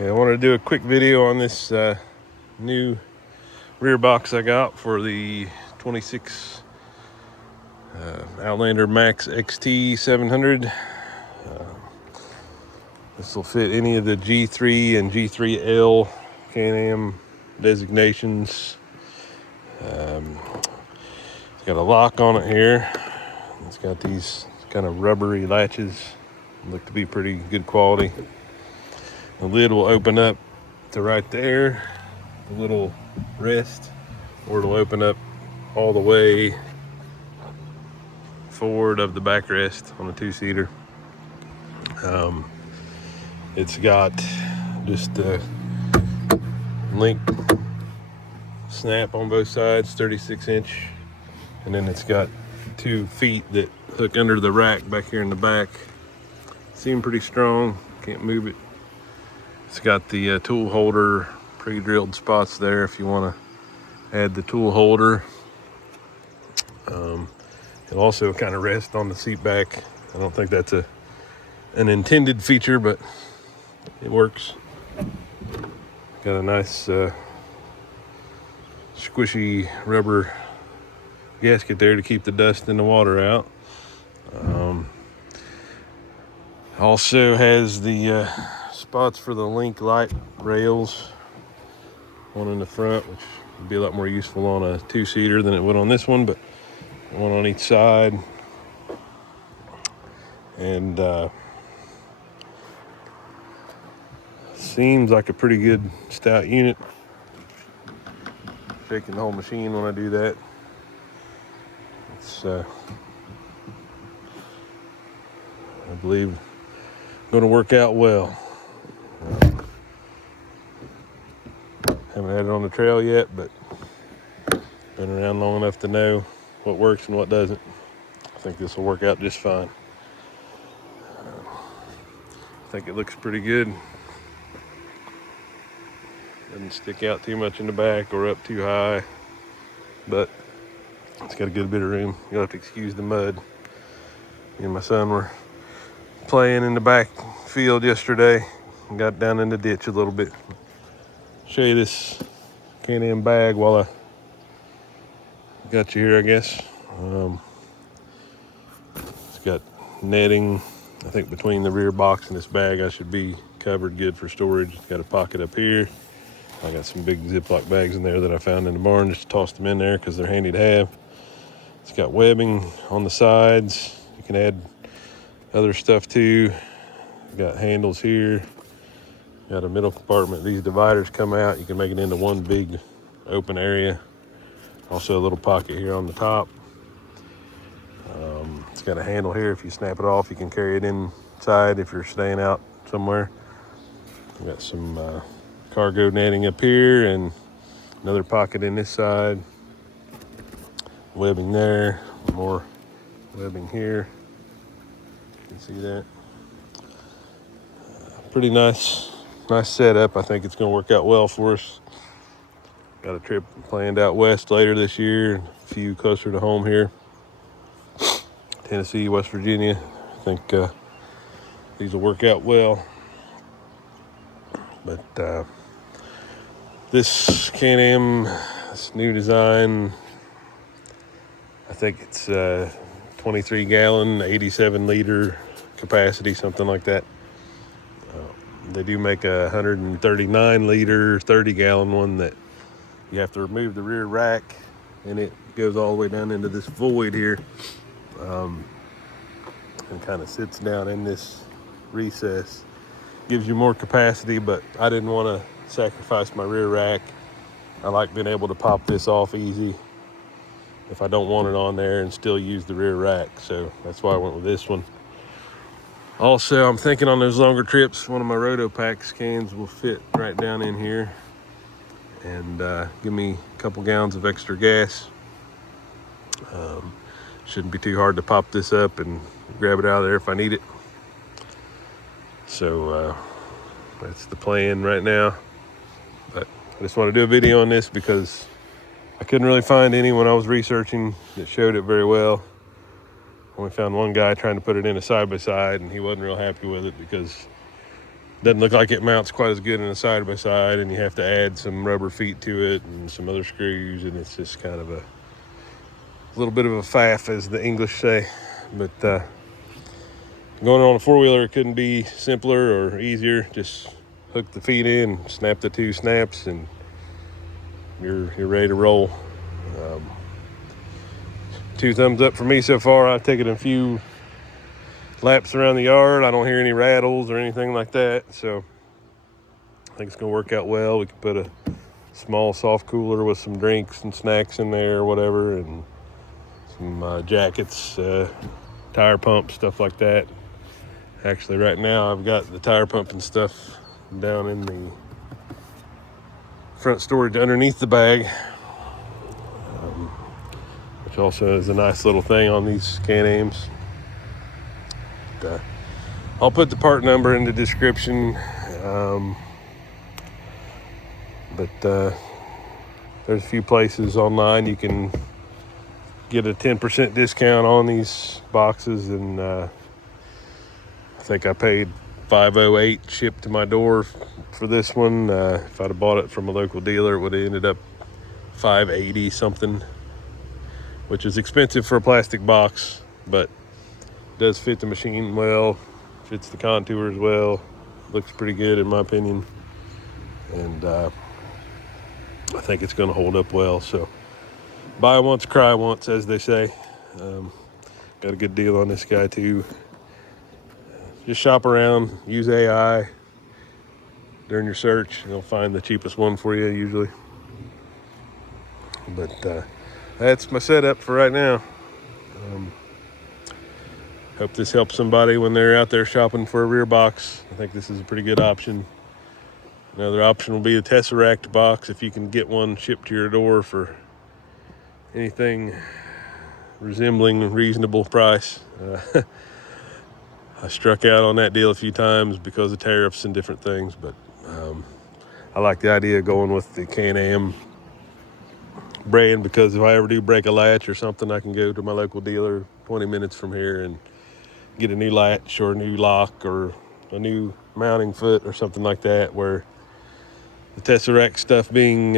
Okay, I wanted to do a quick video on this new rear box I got for the 26 Outlander Max XT 700. This will fit any of the G3 and G3L Can-Am designations. It's got a lock on it here. It's got these kind of rubbery latches. Look to be pretty good quality. The lid will open up to right there, the little rest, or it'll open up all the way forward of the backrest on a two-seater. It's got just a link snap on both sides, 36-inch, and then it's got 2 feet that hook under the rack back here in the back. Seem pretty strong, can't move it. It's got the tool holder pre-drilled spots there if you want to add the tool holder. It'll also kind of rest on the seat back. I don't think that's an intended feature, but it works. Got a nice squishy rubber gasket there to keep the dust and the water out. Also has the spots for the LINQ light rails, one in the front, which would be a lot more useful on a two-seater than it would on this one, but one on each side. And seems like a pretty good stout unit. Shaking the whole machine when I do that. It's I believe going to work out well. Haven't had it on the trail yet, but been around long enough to know what works and what doesn't. I think this will work out just fine. I think it looks pretty good. Doesn't stick out too much in the back or up too high, but it's got a good bit of room. You'll have to excuse the mud. Me and my son were playing in the back field yesterday and got down in the ditch a little bit. Show you this Can-Am bag while I got you here, I guess. It's got netting, I think, between the rear box and this bag. I should be covered good for storage. It's got a pocket up here. I got some big Ziploc bags in there that I found in the barn, just tossed them in there because they're handy to have. It's got webbing on the sides. You can add other stuff too. Got handles here. Got a middle compartment. These dividers come out. You can make it into one big open area. Also a little pocket here on the top. It's got a handle here. If you snap it off, you can carry it inside if you're staying out somewhere. We got some cargo netting up here and another pocket in this side. Webbing there. More webbing here. You can see that. Pretty nice setup. I think it's going to work out well for us. Got a trip planned out west later this year, a few closer to home here. Tennessee, West Virginia. I think these will work out well. But this Can-Am, this new design, I think it's 23 gallon, 87 liter capacity, something like that. They do make a 139 liter, 30 gallon one that you have to remove the rear rack, and it goes all the way down into this void here, and kind of sits down in this recess. Gives you more capacity, but I didn't want to sacrifice my rear rack. I like being able to pop this off easy if I don't want it on there and still use the rear rack, so that's why I went with this one. Also, I'm thinking on those longer trips, one of my Rotopax cans will fit right down in here and give me a couple gallons of extra gas. Shouldn't be too hard to pop this up and grab it out of there if I need it. So that's the plan right now. But I just want to do a video on this because I couldn't really find any when I was researching that showed it very well. Only found one guy trying to put it in a side-by-side, and he wasn't real happy with it because Doesn't look like it mounts quite as good in a side-by-side, and you have to add some rubber feet to it and some other screws, and it's just kind of a little bit of a faff, as the English say. But going on a four-wheeler, it couldn't be simpler or easier. Just hook the feet in, snap the 2 snaps, and you're ready to roll. 2 thumbs up for me so far. I've taken a few laps around the yard. I don't hear any rattles or anything like that, so I think it's going to work out well. We can put a small soft cooler with some drinks and snacks in there or whatever, and some jackets, tire pump, stuff like that. Actually, right now I've got the tire pump and stuff down in the front storage underneath the bag, which also is a nice little thing on these Can-Ams. I'll put the part number in the description, but there's a few places online you can get a 10% discount on these boxes, and I think I paid $508 shipped to my door for this one. If I'd have bought it from a local dealer, it would have ended up $580 something, which is expensive for a plastic box, but does fit the machine well, fits the contours well, looks pretty good in my opinion, and I think it's going to hold up well. So buy once, cry once, as they say. Got a good deal on this guy too. Just shop around, use AI during your search, and you'll find the cheapest one for you usually. But that's my setup for right now. Hope this helps somebody when they're out there shopping for a rear box. I think this is a pretty good option. Another option will be a Tesseract box, if you can get one shipped to your door for anything resembling a reasonable price. I struck out on that deal a few times because of tariffs and different things, but I like the idea of going with the Can-Am brand, because if I ever do break a latch or something, I can go to my local dealer 20 minutes from here and get a new latch or a new lock or a new mounting foot or something like that, where the Tesseract stuff being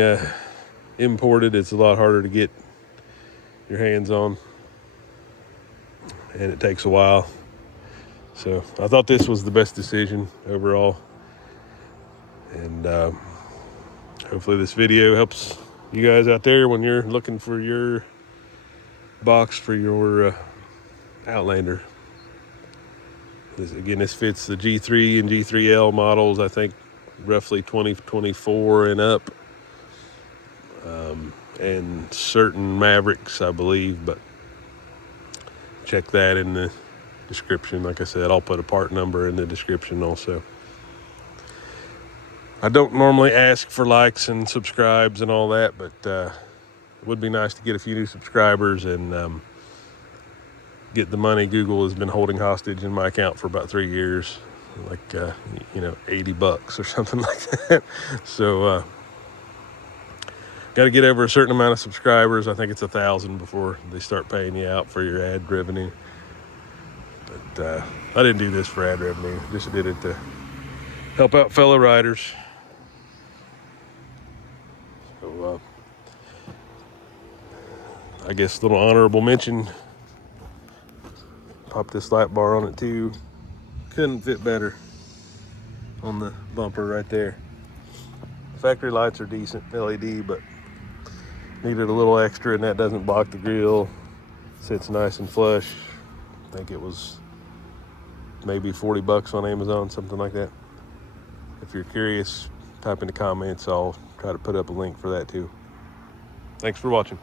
imported, it's a lot harder to get your hands on, and it takes a while. So I thought this was the best decision overall, and hopefully this video helps you guys out there when you're looking for your box for your Outlander. This fits the G3 and G3L models, I think roughly 2024 and up, and certain Mavericks, I believe, but check that in the description. Like I said, I'll put a part number in the description also. I don't normally ask for likes and subscribes and all that, but it would be nice to get a few new subscribers and get the money Google has been holding hostage in my account for about 3 years, like $80 or something like that. So got to get over a certain amount of subscribers. I think it's 1,000 before they start paying you out for your ad revenue. But I didn't do this for ad revenue. Just did it to help out fellow riders. So I guess a little honorable mention. Pop this light bar on it too. Couldn't fit better on the bumper right there. Factory lights are decent, LED, but needed a little extra, and that doesn't block the grill. Sits nice and flush. I think it was maybe $40 on Amazon, something like that. If you're curious, type in the comments. I'll try to put up a link for that too. Thanks for watching.